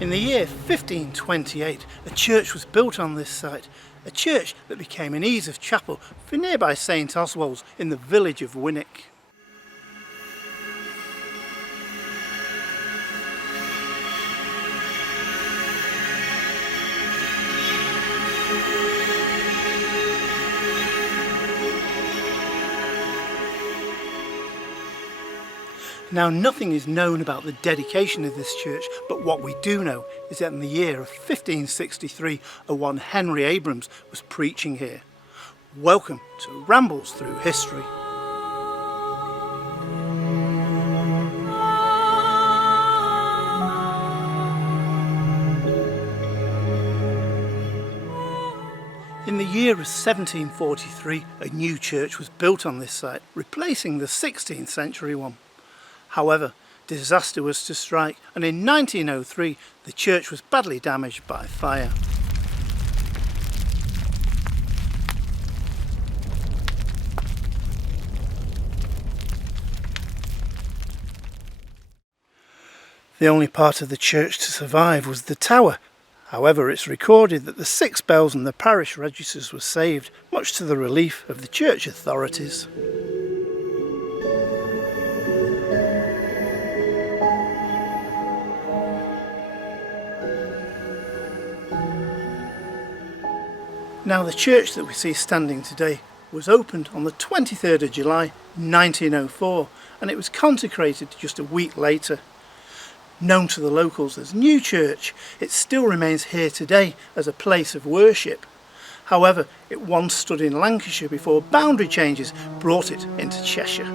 In the year 1528, a church was built on this site, a church that became an ease of chapel for nearby St Oswald's in the village of Winwick. Now, nothing is known about the dedication of this church, but what we do know is that in the year of 1563, a one Henry Abrams was preaching here. Welcome to Rambles Through History. In the year of 1743, a new church was built on this site, replacing the 16th century one. However, disaster was to strike, and in 1903 the church was badly damaged by fire. The only part of the church to survive was the tower. However, it's recorded that the 6 bells and the parish registers were saved, much to the relief of the church authorities. Now, the church that we see standing today was opened on the 23rd of July 1904, and it was consecrated just a week later. Known to the locals as Newchurch, it still remains here today as a place of worship. However, it once stood in Lancashire before boundary changes brought it into Cheshire.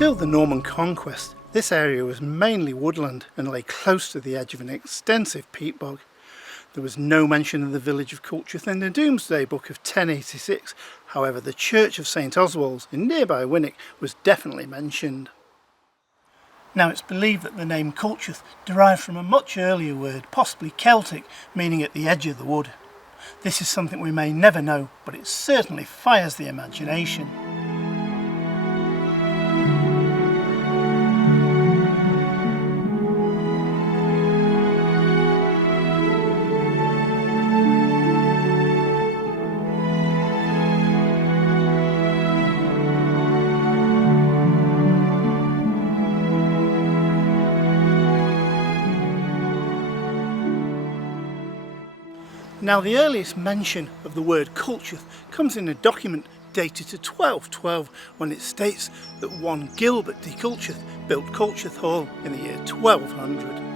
Until the Norman conquest, this area was mainly woodland and lay close to the edge of an extensive peat bog. There was no mention of the village of Culcheth in the Domesday Book of 1086, however the church of St Oswald's in nearby Winwick was definitely mentioned. Now, it's believed that the name Culcheth derived from a much earlier word, possibly Celtic, meaning at the edge of the wood. This is something we may never know, but it certainly fires the imagination. Now, the earliest mention of the word Culcheth comes in a document dated to 1212, when it states that one Gilbert de Culcheth built Culcheth Hall in the year 1200.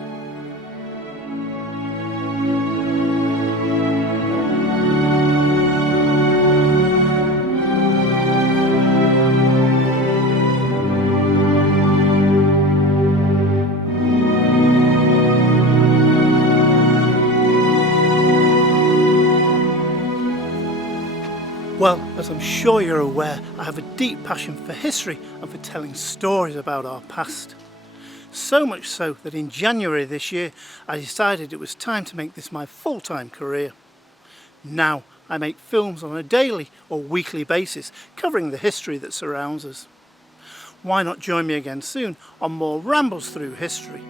Well, as I'm sure you're aware, I have a deep passion for history and for telling stories about our past. So much so that in January this year, I decided it was time to make this my full-time career. Now, I make films on a daily or weekly basis, covering the history that surrounds us. Why not join me again soon on more Rambles Through History?